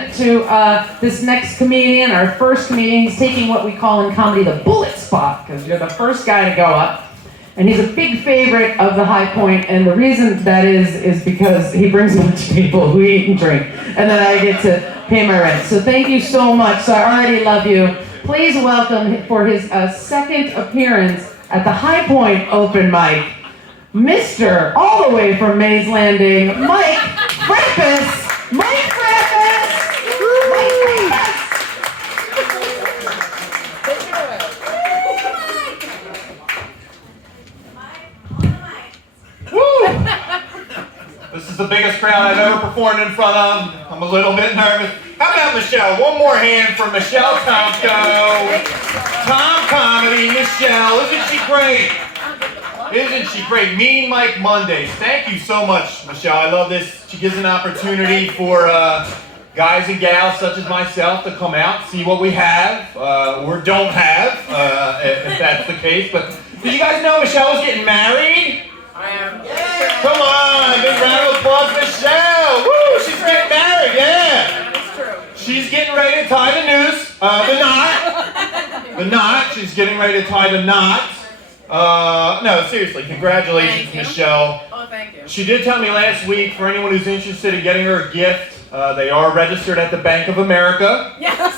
in to this next comedian, our first comedian. He's taking what we call in comedy the bullet spot, because you're the first guy to go up. And he's a big favorite of the High Point, and the reason that is because he brings a bunch of people who eat and drink, and then I get to pay my rent. So thank you so much. So I already love you. Please welcome for his second appearance at the High Point open mic, Mr. all the way from Mays Landing, Mike Frampy. Mike Frampy! Mike Frampy! This is the biggest crowd I've ever performed in front of. I'm a little bit nervous. How about Michelle? One more hand for Michelle Tomko. Tom Comedy, Michelle. Isn't she great? Isn't she great? Mean Mike Mondays. Thank you so much, Michelle. I love this. She gives an opportunity for guys and gals such as myself to come out, see what we have or don't have, if that's the case. But did you guys know Michelle was getting married? I am. Yeah. Come on, big round of applause, Michelle. Woo, she's getting married, yeah. That's true. She's getting ready to tie the noose, the knot. The knot, she's getting ready to tie the knot. No, seriously, congratulations, Michelle. Oh, thank you. She did tell me last week, for anyone who's interested in getting her a gift, they are registered at the Bank of America. Yes,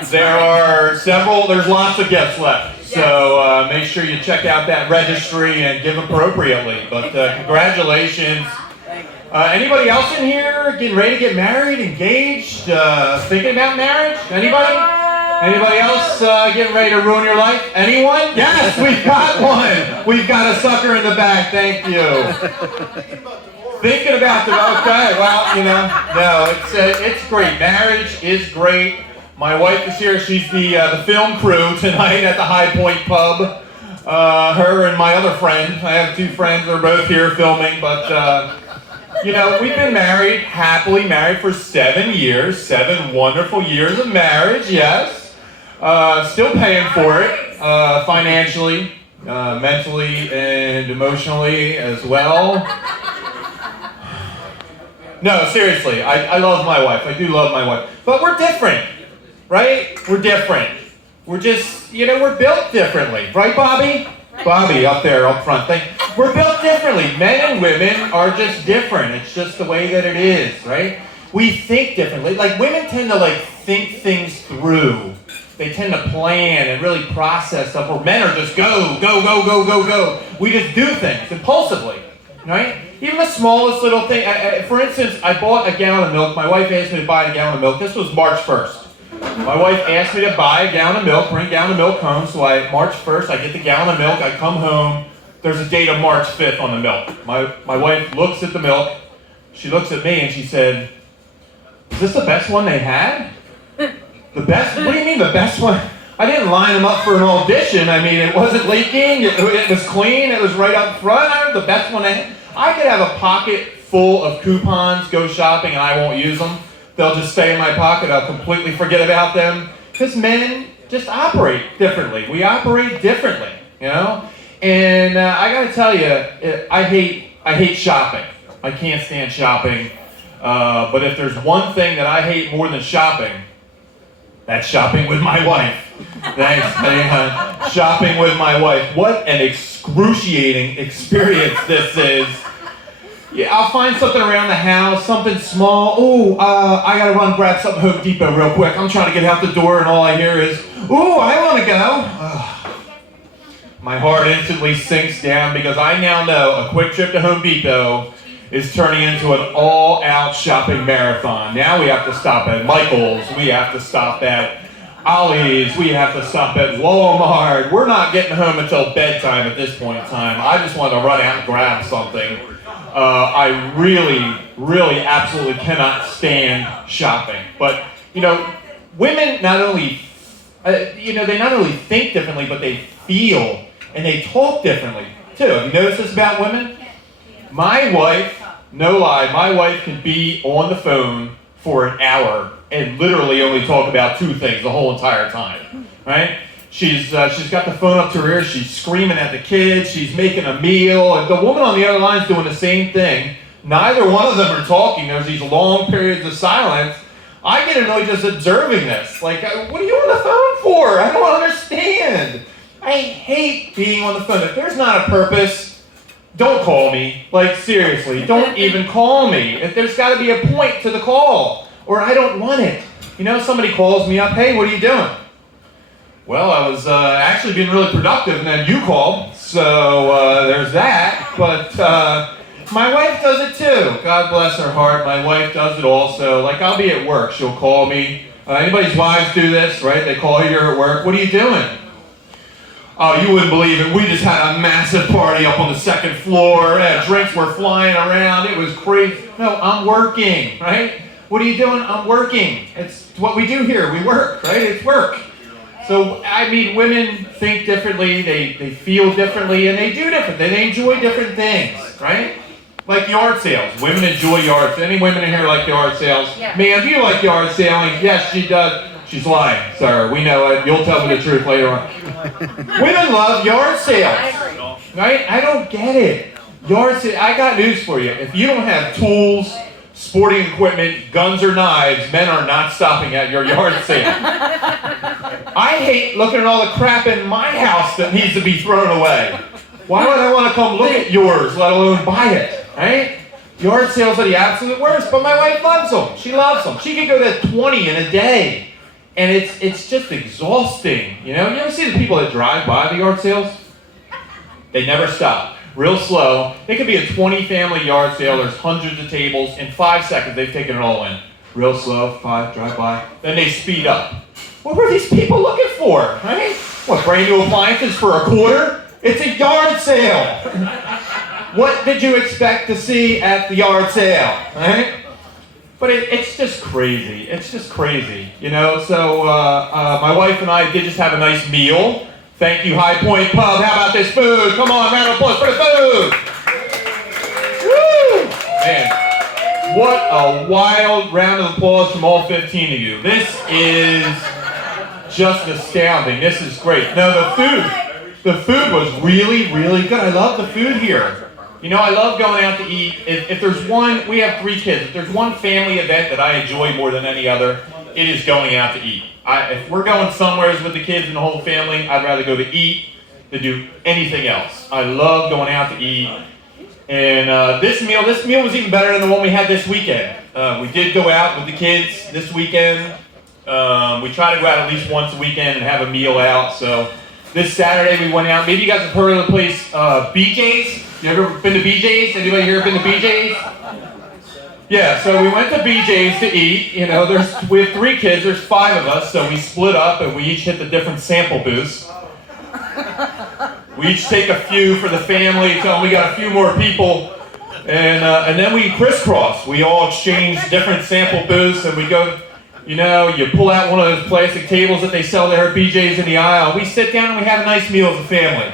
please. There's lots of gifts left. So make sure you check out that registry and give appropriately. But congratulations. Anybody else in here getting ready to get married, engaged, thinking about marriage? Anybody? Anybody else getting ready to ruin your life? Anyone? Yes, we've got one. We've got a sucker in the back. Thank you. Thinking about the okay. Well, you know, no, it's great. Marriage is great. My wife is here. She's the film crew tonight at the High Point Pub. Her and my other friend. I have two friends. They're both here filming. But, you know, we've been married, happily married for 7 years. 7 wonderful years of marriage, yes. Still paying for it financially, mentally, and emotionally as well. No, seriously, I love my wife. I do love my wife. But we're different. Right? We're different. We're just, you know, we're built differently. Right, Bobby? Bobby, up there, up front. We're built differently. Men and women are just different. It's just the way that it is, right? We think differently. Like, women tend to, think things through. They tend to plan and really process stuff, where men are just go, go, go, go, go, go. We just do things impulsively, right? Even the smallest little thing. For instance, I bought a gallon of milk. My wife asked me to buy a gallon of milk. This was March 1st. My wife asked me to buy a gallon of milk, bring a gallon of milk home, so March 1st, I get the gallon of milk, I come home, there's a date of March 5th on the milk. My wife looks at the milk, she looks at me and she said, "Is this the best one they had?" The best? What do you mean the best one? I didn't line them up for an audition. I mean, it wasn't leaking, it was clean, it was right up front. I the best one they had. I could have a pocket full of coupons, go shopping, and I won't use them. They'll just stay in my pocket. I'll completely forget about them. Because men just operate differently. We operate differently, you know? And I gotta tell you, I hate shopping. I can't stand shopping. But if there's one thing that I hate more than shopping, that's shopping with my wife. Thanks, shopping with my wife. What an excruciating experience this is. Yeah, I'll find something around the house, something small. Ooh, I gotta run grab something Home Depot real quick. I'm trying to get out the door and all I hear is, ooh, I wanna go. My heart instantly sinks down because I now know a quick trip to Home Depot is turning into an all-out shopping marathon. Now we have to stop at Michael's, we have to stop at Ollie's, we have to stop at Walmart. We're not getting home until bedtime at this point in time. I just want to run out and grab something. I really absolutely cannot stand shopping. But, you know, women not only, they not only think differently, but they feel and they talk differently, too. Have you noticed this about women? My wife, no lie, my wife can be on the phone for an hour and literally only talk about 2 things the whole entire time, right? She's got the phone up to her ear, she's screaming at the kids, she's making a meal, and the woman on the other line is doing the same thing, Neither one of them are talking. There's these long periods of silence. I get annoyed just observing this. Like, what are you on the phone for? I don't understand. I hate being on the phone. If there's not a purpose, don't call me. Like, seriously, don't even call me. If there's got to be a point to the call, or I don't want it. You know, somebody calls me up, hey, what are you doing? Well, I was actually being really productive, and then you called, so there's that. But my wife does it too. God bless her heart. My wife does it also. Like, I'll be at work. She'll call me. Anybody's wives do this, right? They call you at work. What are you doing? Oh, you wouldn't believe it. We just had a massive party up on the second floor. Drinks were flying around. It was crazy. No, I'm working, right? What are you doing? I'm working. It's what we do here. We work, right? It's work. So, I mean, women think differently, they feel differently, and they do differently. They enjoy different things, right? Like yard sales. Women enjoy yard sales. Any women in here like yard sales? Yeah. Man, do you like yard selling? Yes, she does. She's lying, sir. We know it. You'll tell me the truth later on. Women love yard sales, right? I don't get it. Yard sales. I got news for you. If you don't have tools, sporting equipment, guns or knives, men are not stopping at your yard sale. I hate looking at all the crap in my house that needs to be thrown away. Why would I want to come look at yours, let alone buy it, right? Yard sales are the absolute worst, but my wife loves them. She loves them. She can go to 20 in a day. And it's just exhausting, you know? You ever see the people that drive by the yard sales? They never stop. Real slow. It could be a 20-family yard sale. There's hundreds of tables. In 5 seconds, they've taken it all in. Real slow, drive by. Then they speed up. What were these people looking for, right? What, brand new appliances for $25? It's a yard sale. What did you expect to see at the yard sale, right? But it's just crazy. It's just crazy, you know? So my wife and I did just have a nice meal. Thank you, High Point Pub. How about this food? Come on, round of applause for the food. Woo! Man, what a wild round of applause from all 15 of you. This is just astounding. This is great. No, the food was really, really good. I love the food here. You know, I love going out to eat. If there's one, we have 3 kids. If there's one family event that I enjoy more than any other, it is going out to eat. If we're going somewhere with the kids and the whole family, I'd rather go to eat than do anything else. I love going out to eat. And this meal was even better than the one we had this weekend. We did go out with the kids this weekend. We try to go out at least once a weekend and have a meal out. So this Saturday we went out. Maybe you guys have heard of the place BJ's. You ever been to BJ's? Anybody here been to BJ's? Yeah, so we went to BJ's to eat. You know, we have 3 kids. There's 5 of us, so we split up and we each hit the different sample booths. We each take a few for the family, so we got a few more people, and then we crisscross. We all exchange different sample booths, and we go. You know, you pull out one of those plastic tables that they sell there at BJ's in the aisle. We sit down and we have a nice meal as a family.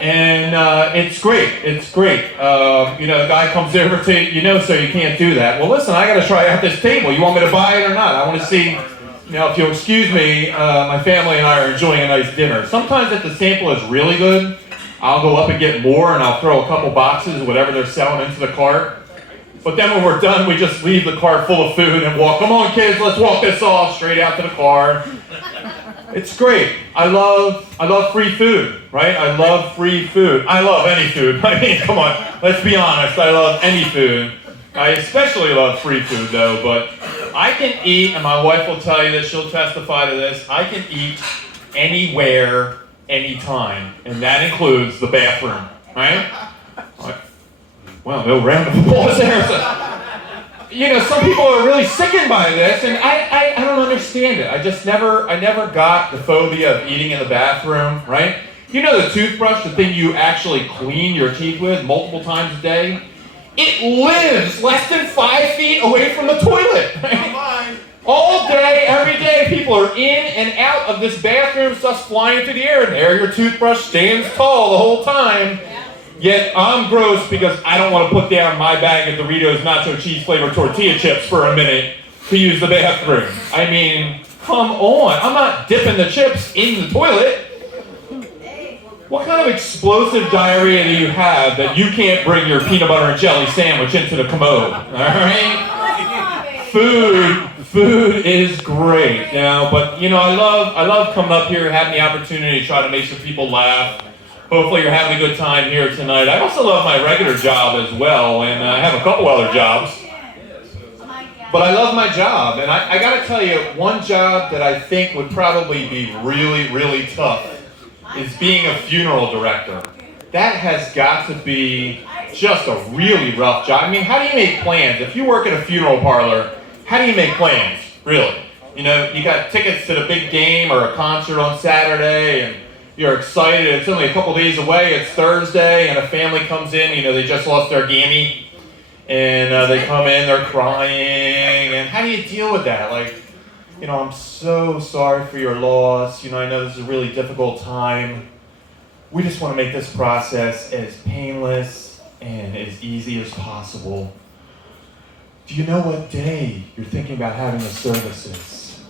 And it's great. It's great. You know, the guy comes over to you know, so you can't do that. Well, listen, I got to try out this table. You want me to buy it or not? I want to see, you know, if you'll excuse me, my family and I are enjoying a nice dinner. Sometimes if the sample is really good, I'll go up and get more and I'll throw a couple boxes of whatever they're selling into the cart. But then when we're done, we just leave the cart full of food and walk. Come on, kids, let's walk this off straight out to the car. It's great. I love free food, right? I love free food. I love any food. I mean, come on, let's be honest. I love any food. I especially love free food, though. But I can eat, and my wife will tell you this. She'll testify to this. I can eat anywhere, anytime, and that includes the bathroom, right? Well, no round of applause there. So, you know, some people are really sickened by this, and I don't understand it. I never got the phobia of eating in the bathroom, right? You know the toothbrush, the thing you actually clean your teeth with multiple times a day? It lives less than 5 feet away from the toilet, right? All day, every day, people are in and out of this bathroom, stuff's flying through the air, and there your toothbrush stands tall the whole time. Yet I'm gross because I don't want to put down my bag of Doritos nacho cheese flavored tortilla chips for a minute to use the bathroom. I mean, come on. I'm not dipping the chips in the toilet. What kind of explosive diarrhea do you have that you can't bring your peanut butter and jelly sandwich into the commode? All right? Food is great, you know. But I love coming up here, having the opportunity to try to make some people laugh. Hopefully, you're having a good time here tonight. I also love my regular job as well, and I have a couple other jobs. But I love my job, and I got to tell you, one job that I think would probably be really, really tough is being a funeral director. That has got to be just a really rough job. I mean, how do you make plans? If you work at a funeral parlor, how do you make plans, really? You know, you got tickets to the big game or a concert on Saturday, and you're excited. It's only a couple days away. It's Thursday, and a family comes in. You know, they just lost their gammy, and they come in, they're crying. And how do you deal with that? Like, you know, I'm so sorry for your loss. You know, I know this is a really difficult time. We just want to make this process as painless and as easy as possible. Do you know what day you're thinking about having the services?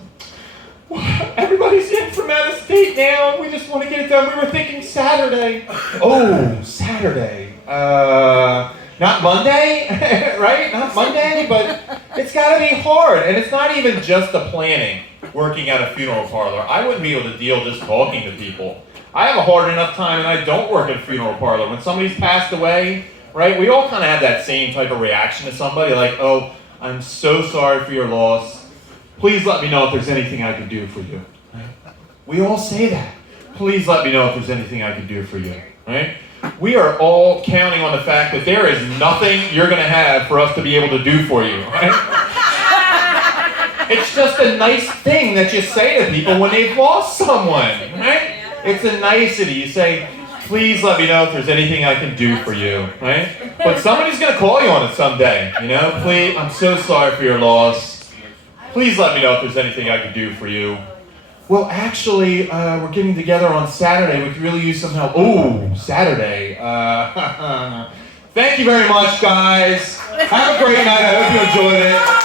Well, everybody's in from out of state now. We just want to get it done. We were thinking Saturday. Oh, Saturday. Not Monday, right? Not Monday, but it's got to be hard. And it's not even just the planning, working at a funeral parlor. I wouldn't be able to deal just talking to people. I have a hard enough time, and I don't work at a funeral parlor. When somebody's passed away, right, we all kind of have that same type of reaction to somebody, like, oh, I'm so sorry for your loss. Please let me know if there's anything I can do for you. Right? We all say that. Please let me know if there's anything I can do for you. Right? We are all counting on the fact that there is nothing you're going to have for us to be able to do for you. Right? It's just a nice thing that you say to people when they've lost someone. Right? It's a nicety. You say, please let me know if there's anything I can do for you. Right? But somebody's going to call you on it someday. You know, please, I'm so sorry for your loss. Please let me know if there's anything I can do for you. Well, actually, we're getting together on Saturday. We could really use some help. Oh, Saturday. Thank you very much, guys. Have a great night. I hope you enjoyed it.